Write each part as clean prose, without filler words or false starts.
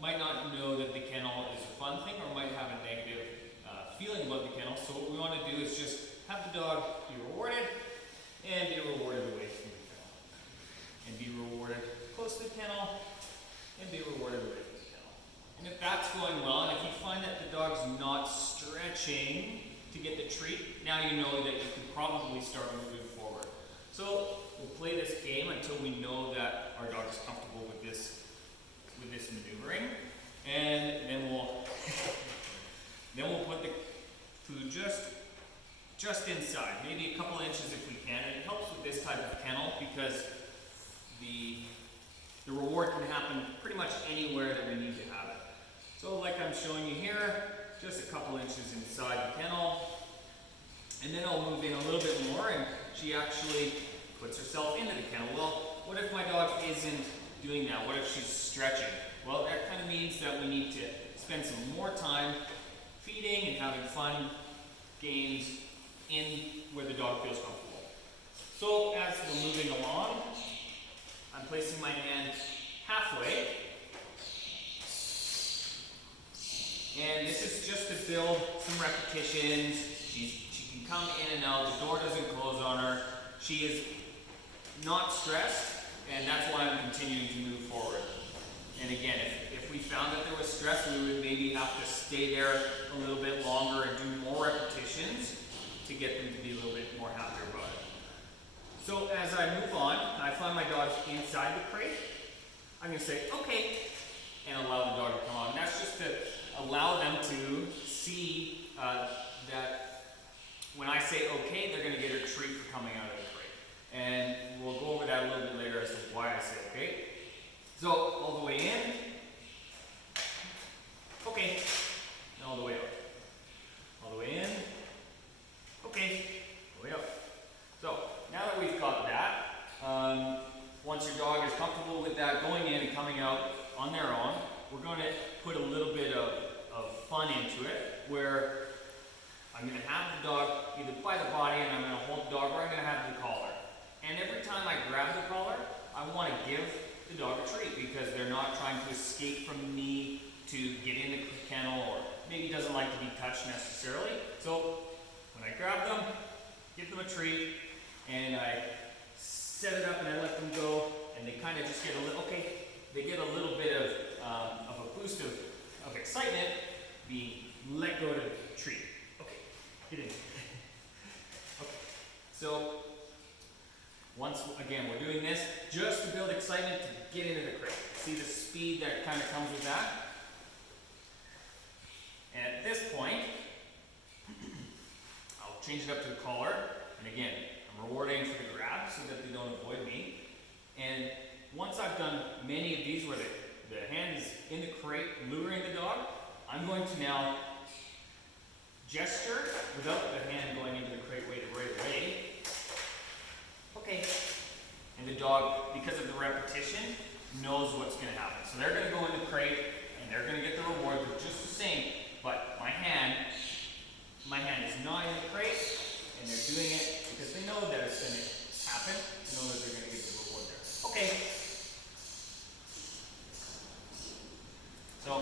might not know that the kennel is a fun thing or might have a negative feeling about the kennel. So what we want to do is just have the dog be rewarded and be rewarded away from the kennel. And be rewarded close to the kennel and be rewarded away from the kennel. And if that's going well, and if you find that the dog's not stretching to get the treat, now you know that you can probably start moving forward. So we'll play this game until we know that our dog is comfortable with this maneuvering, and then we'll put the food just inside, maybe a couple inches if we can. And it helps with this type of kennel because the reward can happen pretty much anywhere that we need to have it. So like I'm showing you here, just a couple inches inside the kennel, and then I'll move in a little bit more, and she actually puts herself into the kennel. Well, what if my dog isn't doing that? What if she's stretching? Well, that kind of means that we need to spend some more time feeding and having fun games in where the dog feels comfortable. So as we're moving along, I'm placing my hand halfway. And this is just to build some repetitions. She can come in and out. The door doesn't close on her. She is not stressed, and that's why I'm continuing to move forward. And again, if we found that there was stress, we would maybe have to stay there a little bit longer and do more repetitions to get them to be a little bit more happier about it. So as I move on, I find my dog's inside the crate. I'm going to say, okay, and allow the dog to come on. And that's just to allow them to see that when I say okay, they're going to get a treat for coming out of the crate. And we'll go over that a little bit later as to why I say okay. So all the way in, okay, and all the way out. All the way in, okay, all the way out. So now that we've got that, once your dog is comfortable with that going in and coming out on their own, we're going to put a little bit of fun into it, where I'm going to have the dog either by the body and I'm going to hold the dog, or I'm going to have the collar. And every time I grab the collar, I want to give the dog a treat because they're not trying to escape from me to get in the kennel, or maybe doesn't like to be touched necessarily. So when I grab them, give them a treat, and I set it up and I let them go, and they kind of just get a little, okay, they get a little bit of a boost of excitement being let go to the treat. Okay, get in. Okay, so once again we're doing this just to build excitement to get into the crate. See the speed that kind of comes with that? And at this point, I'll change it up to the collar, and again, I'm rewarding for the grab so that they don't avoid me. And once I've done many of these where the hand is in the crate luring the dog, I'm going to now gesture without the hand going into the crate right away. Okay. And the dog, because of the repetition, knows what's going to happen. So they're going to go in the crate and they're going to get the reward just the same, but my hand is not in the crate, and they're doing it because they know that it's going to happen. They know that they're going to get the reward there. Okay. So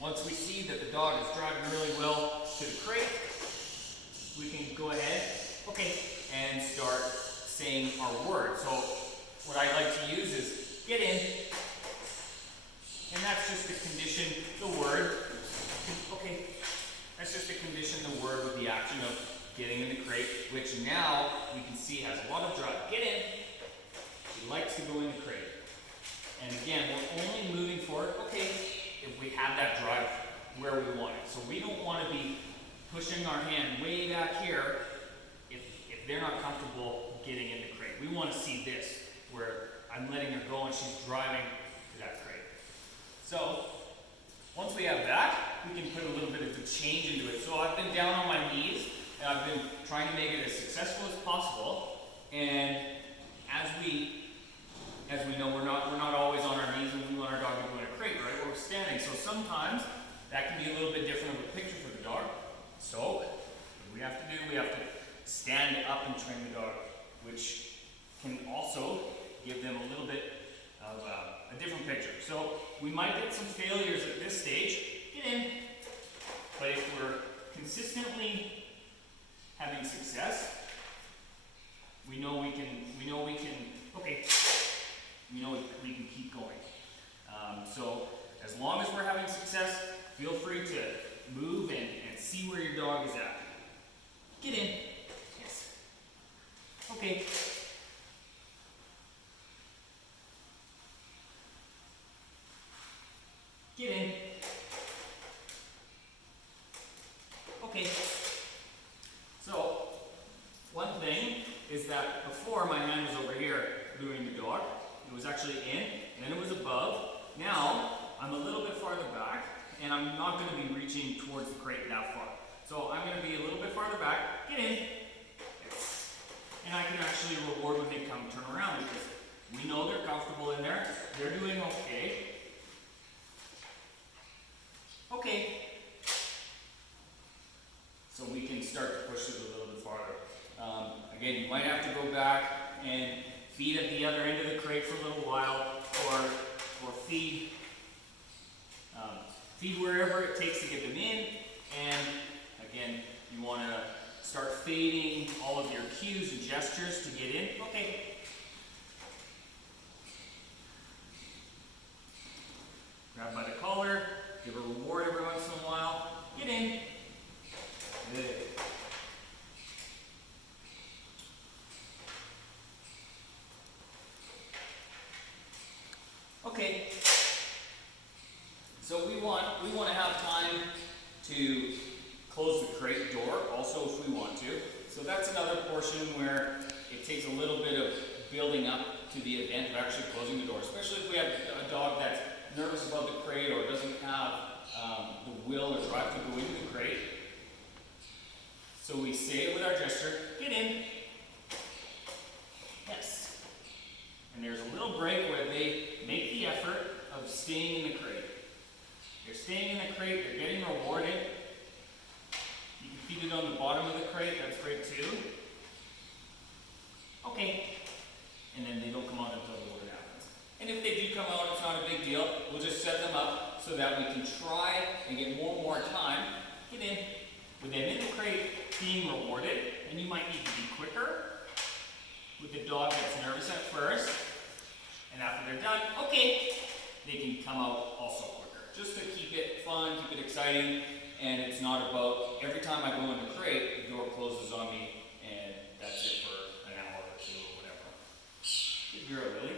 once we see that the dog is driving really well to the crate, we can go ahead, okay, and start saying our word. So what I like to use is get in, and that's just to condition the word. Okay, that's just to condition the word with the action of getting in the crate, which now we can see has a lot of drive. Get in. She likes to go in the crate. And again, we're only moving forward, okay, if we have that drive where we want it. So we don't want to be pushing our hand way back here if they're not comfortable getting in the crate. We want to see this, where I'm letting her go and she's driving to that crate. So once we have that, we can put a little bit of a change into it. So I've been down on my knees, and I've been trying to make it as successful as possible. And as we know, we're not always on our knees when we want our dog to go in a crate, right? We're standing. So sometimes that can be a little bit different of a picture for the dog. So what we have to do, we have to stand up and train the dog, which can also give them a little bit of a different picture. So we might get some failures at this stage. Get in. But if we're consistently having success, we know we can keep going. So as long as we're having success, feel free to move and see where your dog is at. Get in. Yes. Okay. Get in. Okay. So, one thing is that before my hand was over here doing the dog. It was actually in, and then it was above. Now, I'm a little bit farther back, and I'm not going to be reaching towards the crate that far. So I'm going to be a little bit farther back. Get in. And I can actually reward when they come turn around because we know they're comfortable in there. They're doing okay. Okay. So we can start to push it a little bit farther. Again, you might have to go back and feed at the other end of the crate for a little while, or feed wherever it takes to get them in. And again, you want to start fading all of your cues and gestures to get in. Okay. Grab by the collar, give a reward every once in a while. Get in. Good. Okay. So we want to have time to close the crate door also if we want to. So that's another portion where it takes a little bit of building up to the event of actually closing the door, especially if we have a dog that's nervous about the crate or doesn't have the will or drive to go into the crate. So we say it with our gesture, get in. Yes. And there's a little break where they make the effort of staying in the crate. They're staying in the crate, they're getting rewarded. You can feed it on the bottom of the crate, that's great too. Okay. And then they don't come out until the word happens. And if they do come out, it's not a big deal. We'll just set them up so that we can try and get more time. Get in. With them in the crate being rewarded, and you might need to be quicker with the dog that's nervous at first. And after they're done, okay, they can come out also quicker. Just to keep it fun, keep it exciting, and it's not about every time I go in the crate, the door closes on me, and that's it for an hour or two or whatever. Good girl, Lily.